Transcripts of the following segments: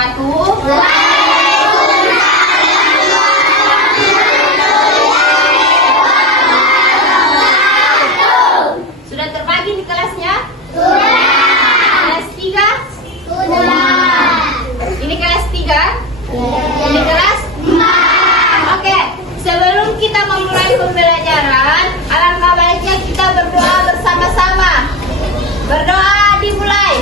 wabarakatuh. Sudah terbagi di kelasnya? Kelas 3? Ini kelas 3? Ini kelas 4. Oke, sebelum kita memulai pembelajaran, alangkah baiknya kita berdoa bersama-sama. Berdoa dimulai.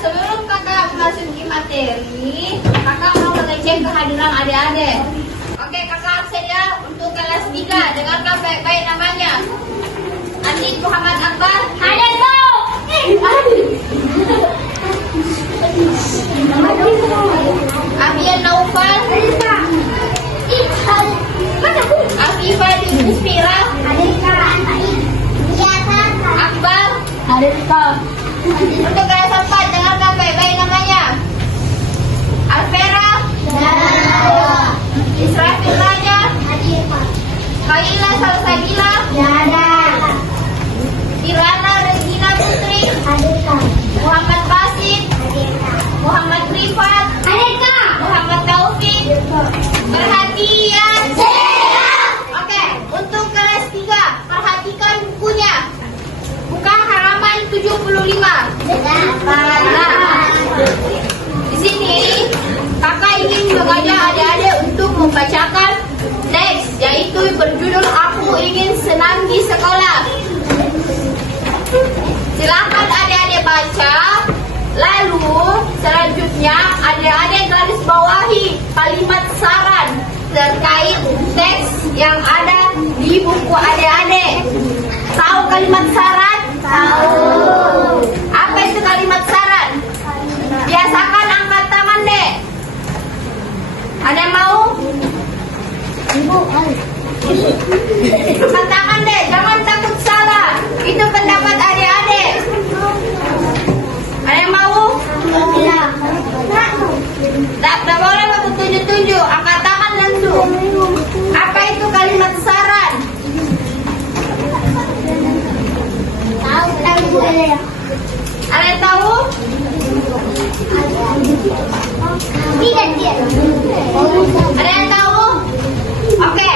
Sebelum kakak memasuki materi, kakak mau mengecek kehadiran adik-adik. Oke, kakak absen ya untuk kelas 3. Dengarkan baik-baik namanya. Andi Muhammad Akbar. Hadir, Bang. Afian Naufal. Afifah Muspira. Akbar. Untuk kelas 4, dengarkan baik-baik namanya. Alvera. Israfil Raja. Kaila Salsabila. Irana Regina Putri. Muhammad Basit. Muhammad Rifat. Muhammad Taufik. Perhatian. Oke, untuk kelas 3, perhatikan bukunya. Buka halaman 75. Nah, di sini kakak ingin mengajak adik-adik untuk membacakan teks, yaitu berjudul Aku Ingin Senang di Sekolah. Silakan adik-adik baca. Lalu selanjutnya adik-adik garis bawahi kalimat saran terkait teks yang ada di buku adik-adik. Tahu kalimat saran? Tahu. Apa itu kalimat saran? Biasakan angkat tangan deh. Ada yang mau? Angkat tangan deh, jangan takut salah. Itu pendapat adik-adik. Ada yang mau? Tak boleh waktu tunjuk-tunjuk. Angkat tangan langsung. Apa itu kalimat saran? Ada yang tahu? Ada yang tahu? Oke.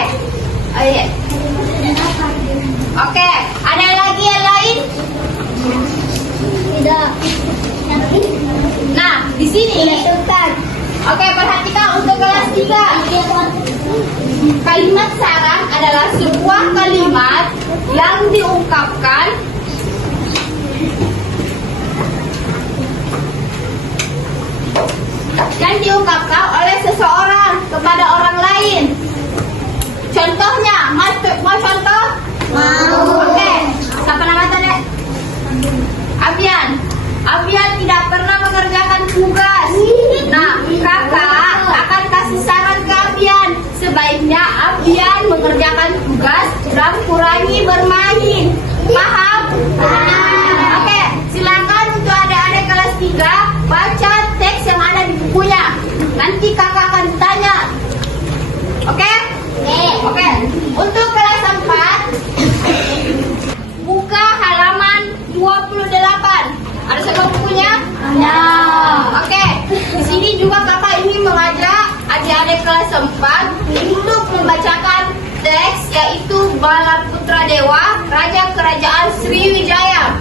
Oke. Ada lagi yang lain? Tidak. Nah, di sini. Oke, perhatikan untuk kelas 3. Kalimat saran adalah sebuah kalimat yang diungkapkan oleh seseorang kepada orang lain. Contohnya, mau contoh? Mau. Oke, siapa nama tadi? Abian tidak pernah mengerjakan tugas. Nah, kakak akan kasih saran ke Abian. Sebaiknya Abian mengerjakan tugas dan kurangi bermain. Paham? Oke, silakan. Balaputra Dewa, Raja Kerajaan Sriwijaya.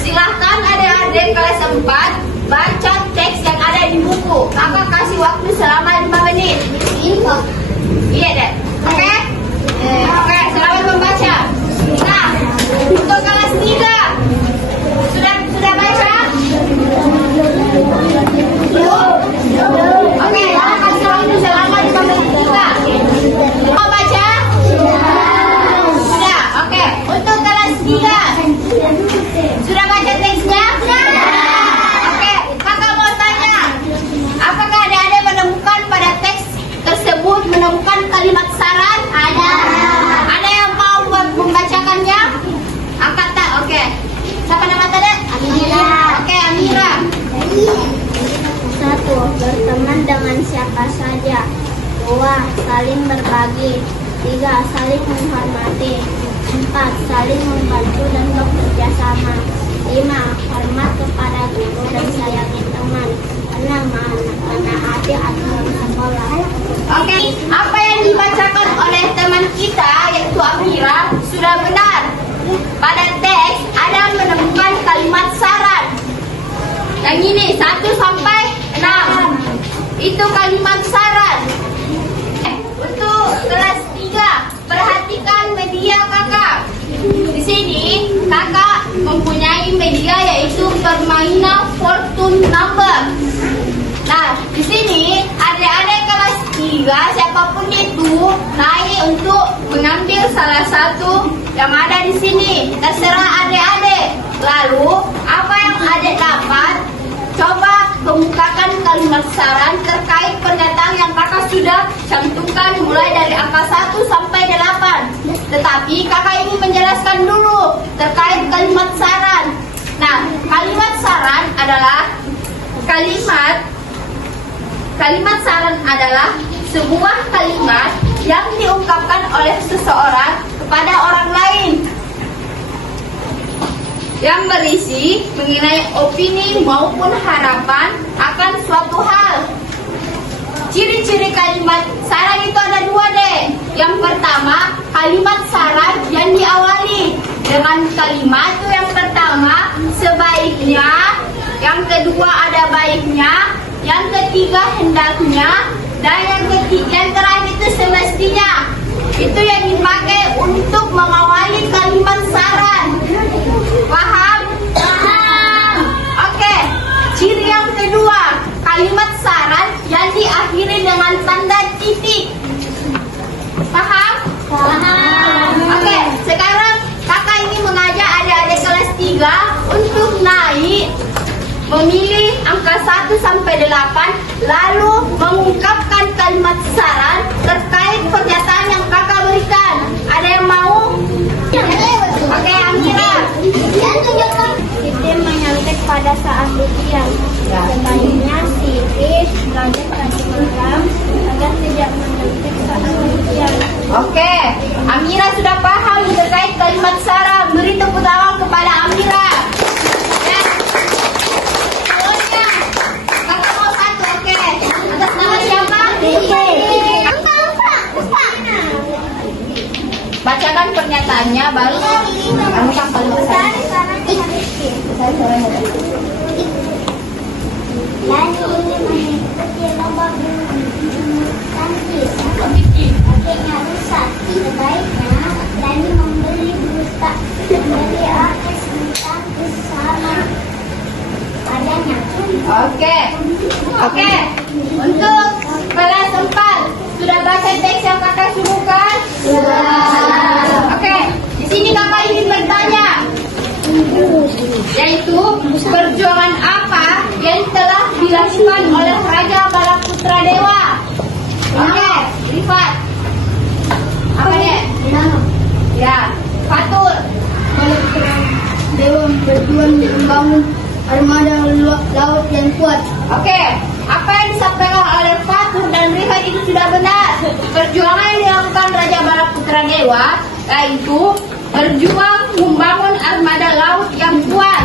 Silahkan adik-adik kelas 4 baca teks yang ada di buku. Kakak kasih waktu selama 5 menit. Iya deh. Oke? Oke, selamat membaca. Nah, untuk kelas 3 sudah baca? Oke, kakak kasih waktu selama 5 menit juga. Mau baca? Sudah. Oke, untuk kelas 3 sudah baca teksnya? Oke, kakak mau tanya, apakah adik-adik menemukan pada teks tersebut menemukan kalimat saran? Ada. Ada yang mau membacakannya? Angkat tak? Oke. Siapa nama tadi? Amira. Oke, Amira. 1. Berteman dengan siapa saja. 2. Saling berbagi. 3. Saling menghormati. 4. Saling membantu dan bekerja sama. 5. Hormat kepada guru dan sayangi teman. 6. Menaati aturan sekolah. Oke, apa yang dibacakan oleh teman kita yaitu Amira sudah benar. Pada teks ada menemukan kalimat saran. Yang ini 1 sampai 6. Itu kalimat saran. Untuk kelas 3, perhatikan media kakak. Di sini kakak mempunyai media yaitu permainan fortune number. Nah, di sini adik-adik kelas 3 siapapun itu naik untuk mengambil salah satu yang ada di sini. Terserah adik-adik. Lalu apa yang adik dapat? Coba kemukakan kalimat saran terkait pernyataan yang kakak sudah cantumkan mulai dari angka 1 sampai 8. Tetapi kakak ingin menjelaskan dulu terkait kalimat saran. Nah, kalimat saran adalah kalimat saran adalah sebuah kalimat yang diungkapkan oleh seseorang kepada orang lain yang berisi mengenai opini maupun harapan akan suatu hal. Ciri-ciri kalimat saran itu ada 2 deh. Yang pertama, kalimat saran yang diawali dengan kalimat itu yang pertama sebaiknya, yang kedua ada baiknya, yang ketiga hendaknya, dan yang terakhir itu semestinya. Itu yang dipakai untuk mengawali kalimat saran. Paham? Paham. Oke. Ciri yang kedua, kalimat saran yang diakhiri dengan tanda titik. Paham? Paham. Oke, sekarang kakak ingin mengajak adik-adik kelas 3 untuk naik memilih angka 1 sampai 8 lalu mengungkapkan kalimat saran terkait pernyataan yang kakak berikan. Ada yang mau? Oke, Amira. Siti menyontek pada saat ujian. Sebaliknya Siti belajar rajin malam agar tidak menyontek saat ujian. Oke, Amira sudah paham terkait kalimat saran. Beri tepuk tangan kepada Amira. Ya. Selanjutnya, kakak mau 1, oke. Atas nama siapa? Bacakan pernyataannya baru kamu sampai selesai. Dan ingin mengikuti lomba tangkis. Kakinya rusak. Sebaiknya berani membeli AS tangkis sama padanya. Oke. Untuk kelas 4 sudah baca teks yang kakak suruhkan? Oke. Di sini kakak ingin bertanya, yaitu perjuangan apa yang telah dilakukan oleh Raja Balaputra Dewa? Oke, Rifat. Apa nih? Ya, Fatul. Balaputra Dewa berjuang membangun armada laut yang kuat. Oke, apa yang disampaikan oleh Fatul dan Rifat itu sudah benar. Perjuangan yang dilakukan Raja Balaputra Dewa yaitu berjuang membangun armada laut yang kuat.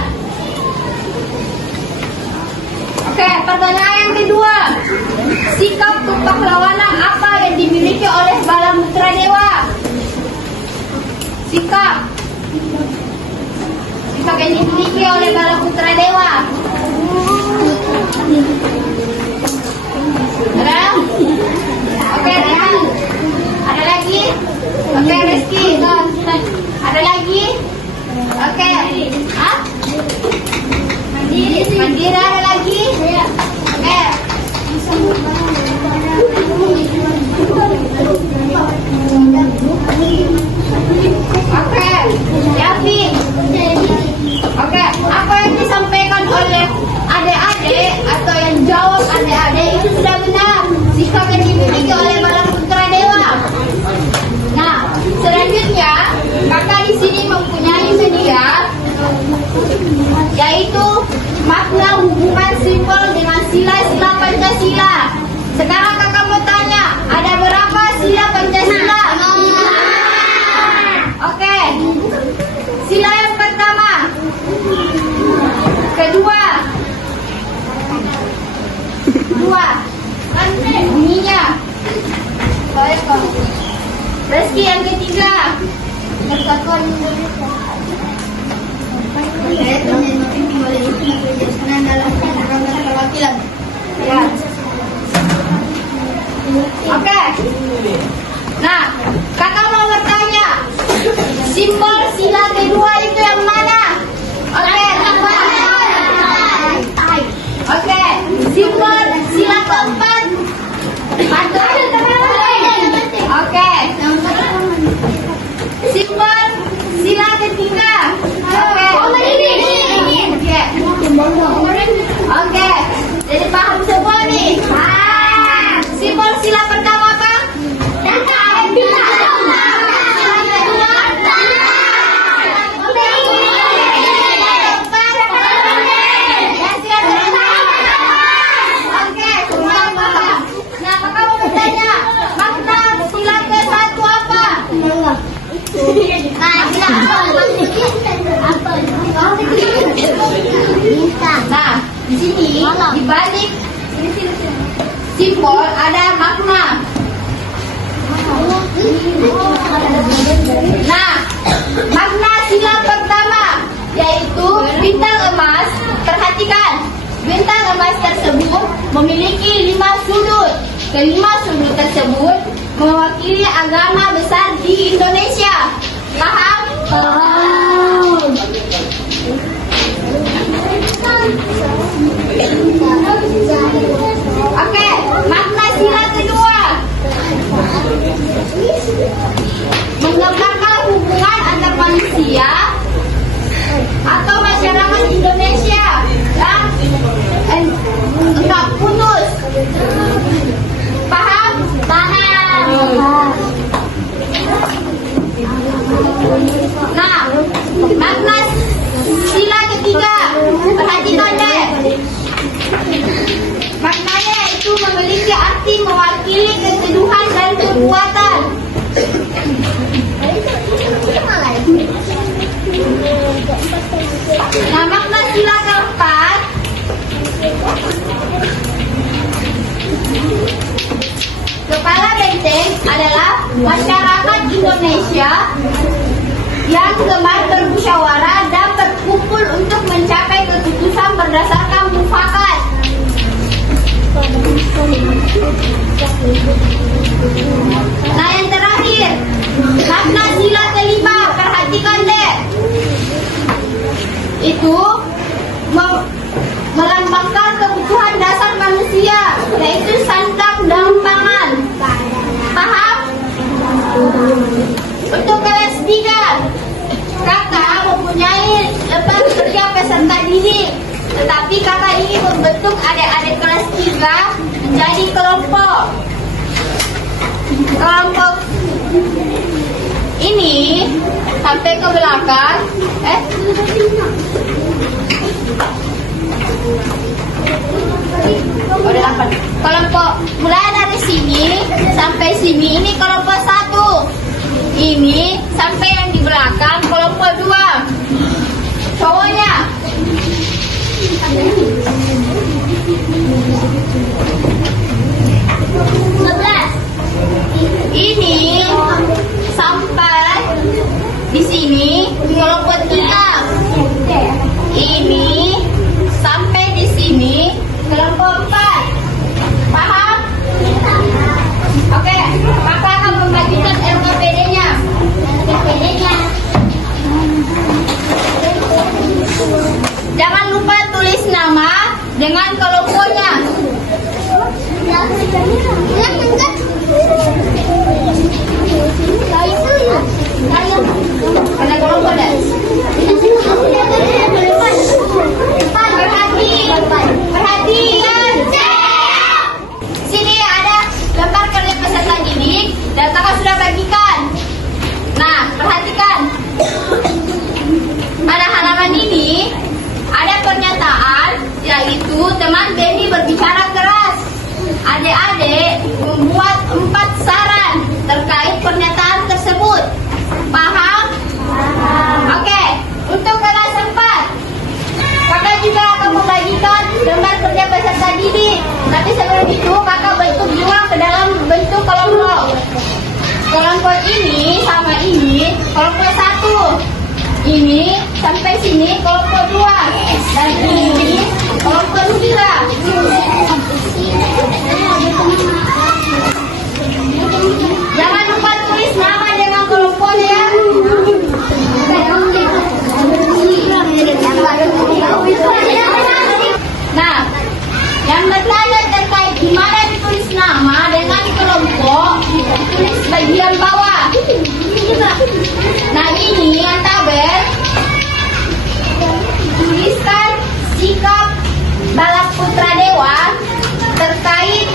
Oke, pertanyaan yang kedua. Sikap kepahlawanan apa yang dimiliki oleh Balaputra Dewa? sikap yang dimiliki oleh para putra dewa. Ada? Oke, Rehan. Ada lagi? Oke, Rizky. Ada lagi? Oke. Hah? Mandira ada lagi? Oke. Oke. Yafi. Oke, apa yang disampaikan oleh adik-adik atau yang jawab adik-adik itu sudah benar. Sikap yang dimiliki oleh para putra dewa. Nah, selanjutnya kakak di sini mempunyai media, yaitu makna hubungan simbol dengan sila-sila Pancasila. Sekarang kakak mau tanya, ada berapa sila Pancasila? Oke. Sila yang pertama, kedua, bunyinya. Rizky yang ketiga. Ya. Oke. Nah, kakak mau bertanya, simbol sila kedua itu yang mana? Oke, simbol sila keempat. Oke. Simbol sila ketiga. Oke. Oke. Jadi paham semua nih. Simbol sila pertama apa? Nah, di sini di balik simbol ada makna. Nah, makna sila pertama yaitu bintang emas. Perhatikan, bintang emas tersebut memiliki 5 sudut. Kelima sudut tersebut mewakili agama besar di Indonesia. Paham? Oke, makna sila kedua, mengembangkan hubungan antar manusia atau masyarakat Indonesia yang enggak putus. Paham? Paham. Nah, makna sila ketiga, perhatikan deh. Maknanya itu memiliki arti mewakili keteduhan dan kekuatan. Nah, makna sila keempat, kepala benteng adalah masyarakat Indonesia yang gemar bermusyawarah dan berkumpul untuk mencapai keputusan berdasarkan mufakat. Nah, yang terakhir, makna sila kelima, perhatikan deh. Itu melambangkan kebutuhan dasar manusia, yaitu sandang dan pangan. Paham? Untuk kelas 3, kakak mempunyai lembar kerja peserta didik. Tetapi kakak ingin membentuk adik-adik kelas 3 menjadi kelompok. Kelompok ini sampai ke belakang. Kelompok mulai dari sini sampai sini, ini kelompok 1. Ini sampai yang di belakang kelompok 2. Cowoknya. Ini sampai di dengan kelompoknya. Ada kelompok dah. Perhatian. Sini ada lembar kerja peserta didik dan kakak sudah bagikan. Nah, perhatikan. Pada halaman ini ada pernyataan, yaitu teman Benny berbicara keras. Adik-adik membuat 4 saran terkait pernyataan tersebut. Paham? Oke, untuk kelas 4, kakak juga akan membagikan lembar kerja peserta didik. Tapi sebelum itu, kakak bentuk juga ke dalam bentuk kelompok. Kelompok ini sama ini, kelompok 1. Ini sampai sini kelompok 2. Dan ini kelompok 3. Jangan lupa tulis nama dengan kelompoknya ya. Nah, yang bertanya terkait gimana ditulis nama dengan kelompok, tulis bagian bawah. Nah, ini yang tabel, tuliskan sikap Balas Putra Dewa terkait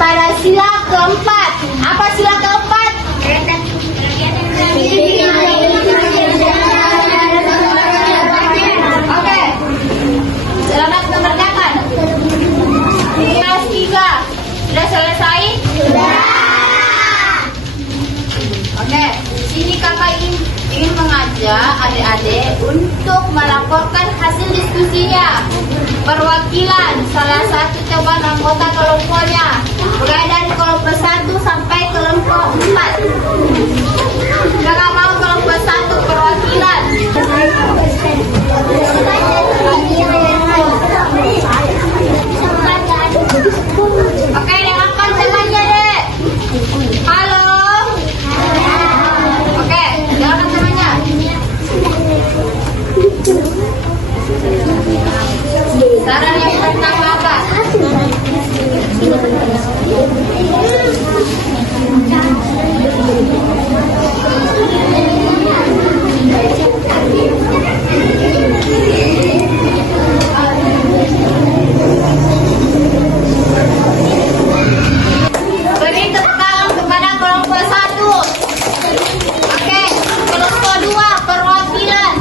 pada sila keempat. Apa sila keempat? Oke, selamat mengerjakan. Kelas 3 sudah selesai? Sudah. Oke, sini kakak ingin mengajak adik-adik untuk melaporkan hasil diskusinya. Perwakilan salah satu coba anggota kelompoknya, mulai dari kelompok 1 sampai kelompok 4. Kakak mau kelompok 1 perwakilan. Oke, dengarkan temannya dek. Halo. Oke, dengarkan temannya. Saran yang pertama apa? Beri tepuk tangan kepada kelompok 1. Oke, kelompok 2 perwakilan.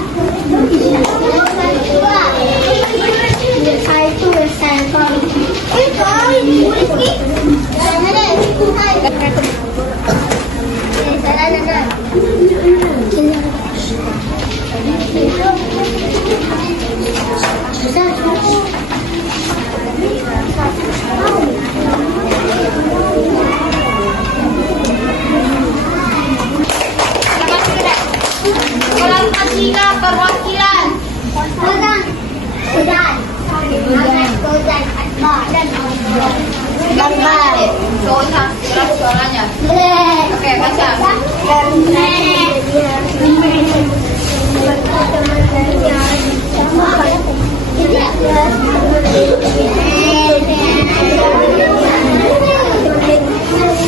Kelompok 3 perwakilan. Gambar. Soalnya. Oke, baca.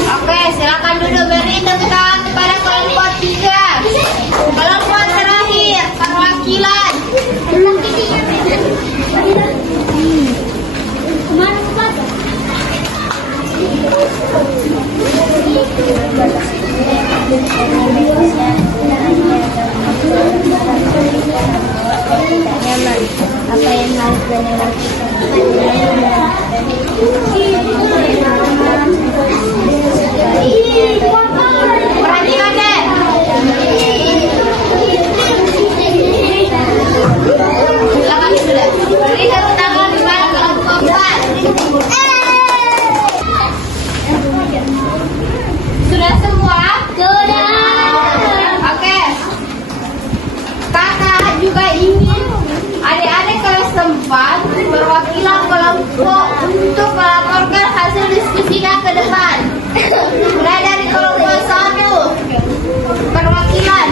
Oke, silakan duduk, beri tepuk tangan kepada kelompok 3. Kelompok terakhir perwakilan. Apa yang harus Perhatikan deh. Silakan sudah. Beri tepuk tangan kepada kelompok 4. Sudah semua? Sudah. Oke. Kakak juga ingin adik-adik kelas 4 perwakilan kelompok untuk melaporkan hasil diskusinya ke depan. Mulai dari kelompok 1 perwakilan.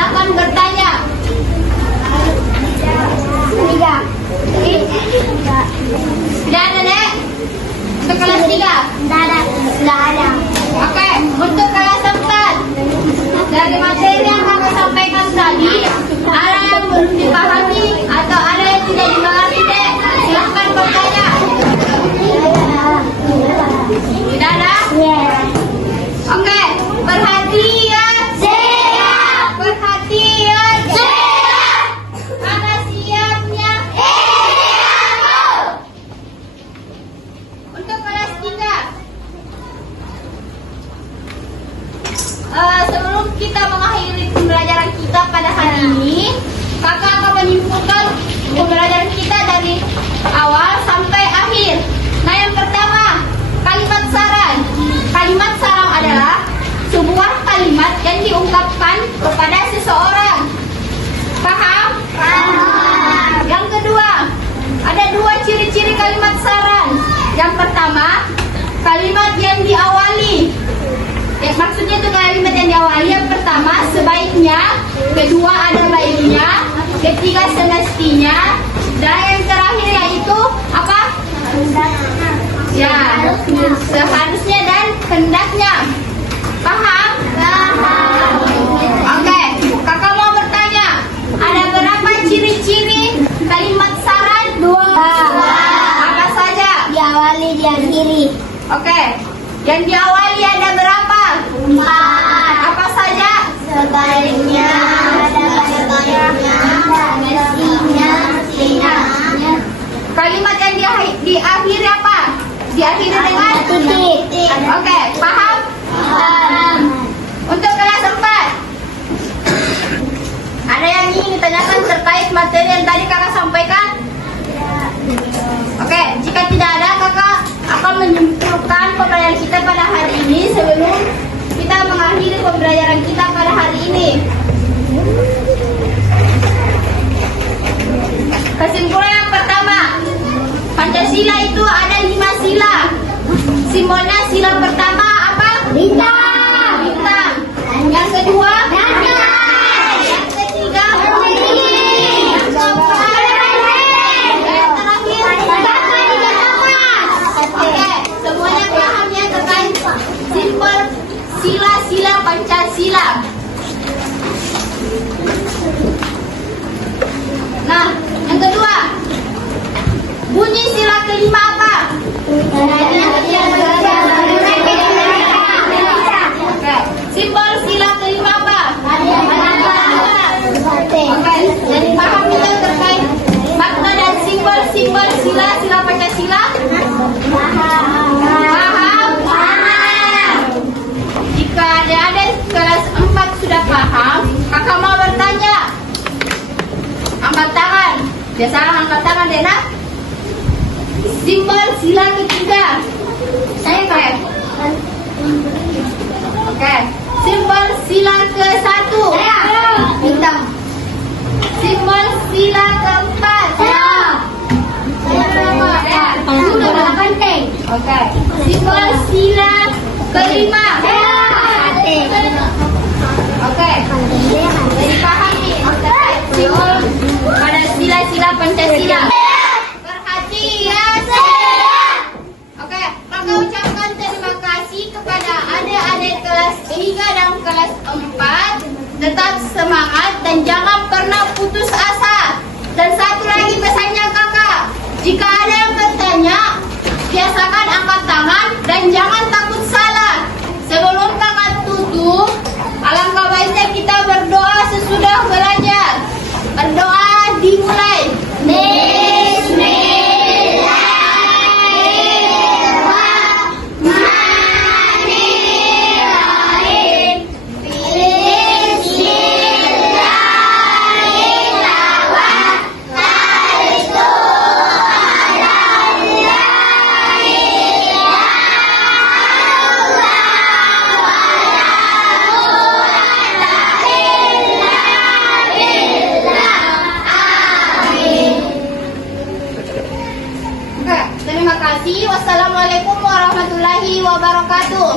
Silakan bertanya. 3. Tidak ada, Dek? Untuk kelas 3? Tidak ada. Oke, untuk kelas 4. Dari materi yang kami sampaikan tadi, ada yang belum dipahami atau ada yang tidak dimengerti, Dek? Silakan bertanya. Tidak ada? Oke, perhatian. Siap. Perhatian. Siap. Ada siapnya? Untuk kelas 3. Sebelum kita mengakhiri pembelajaran kita pada hari ini, kakak akan menyimpulkan pembelajaran kita dari awal sampai akhir. Nah, yang pertama, kalimat sarang. Kalimat sarang adalah sebuah kalimat yang diungkapkan kepada seseorang. Paham? Paham. Yang kedua, ada 2 ciri-ciri kalimat sarang. Yang pertama, kalimat yang diawali. Maksudnya itu kalimat yang diawali. Yang pertama, sebaiknya. Kedua, ada baiknya. Ketiga, semestinya. Dan yang terakhir yaitu apa? Ya, seharusnya dan hendaknya. Paham? Paham. Oke, kakak mau bertanya. Ada berapa ciri-ciri kalimat saran? 2. Apa saja? Diawali, diakhiri. Oke, yang diawali ada berapa? 4. Apa saja? Sebaliknya, ada sebaliknya, mestinya, tidaknya. Kalimat yang diakhiri apa? Diakhiri dengan titik. Oke, paham? Paham. Untuk kelas 4. Ada yang ingin ditanyakan terkait materi yang tadi kakak sampaikan? Oke, jika tidak ada, kakak akan menyimpulkan pembelajaran kita pada hari ini sebelum kita mengakhiri pembelajaran kita pada hari ini. Kesimpulan yang pertama, Pancasila itu ada 5 sila. Simbolnya sila pertama apa? Bintang. Bintang. Yang kedua? Datar. Yang ketiga? Persegi. Yang keempat? Yang terakhir? Oke, semuanya paham ya terkait simbol sila-sila Pancasila. Nah, yang kedua, bunyi sila kelima apa? Oke, simbol sila kelima apa? Oke, jadi paham kita terkait makna dan simbol-simbol sila-sila Pancasila? Paham? Jika adik-adik kelas 4 sudah paham, kakak mau bertanya. Angkat tangan. Biasa angkat tangan, Dena. Simbol sila ketiga. Saya kayak. Oke. Simbol sila ke-1. Bintang. Simbol sila ke-4. Sudah dalam penting. Oke. Simbol sila ke-5. Oke. Jadi paham nih terkait simbol pada sila-sila Pancasila. Perhatian. Oke, kakak ucapkan terima kasih kepada adik-adik kelas 3 dan kelas 4. Tetap semangat dan jangan pernah putus asa. Dan satu lagi pesannya kakak, jika ada yang bertanya, biasakan angkat tangan dan jangan takut salah. Sebelum kakak tutup, alangkah baiknya kita berdoa sesudah belajar. Berdoa dimulai. Bismillahirrahmanirrahim. Oke, terima kasih. Wassalamualaikum warahmatullahi wabarakatuh.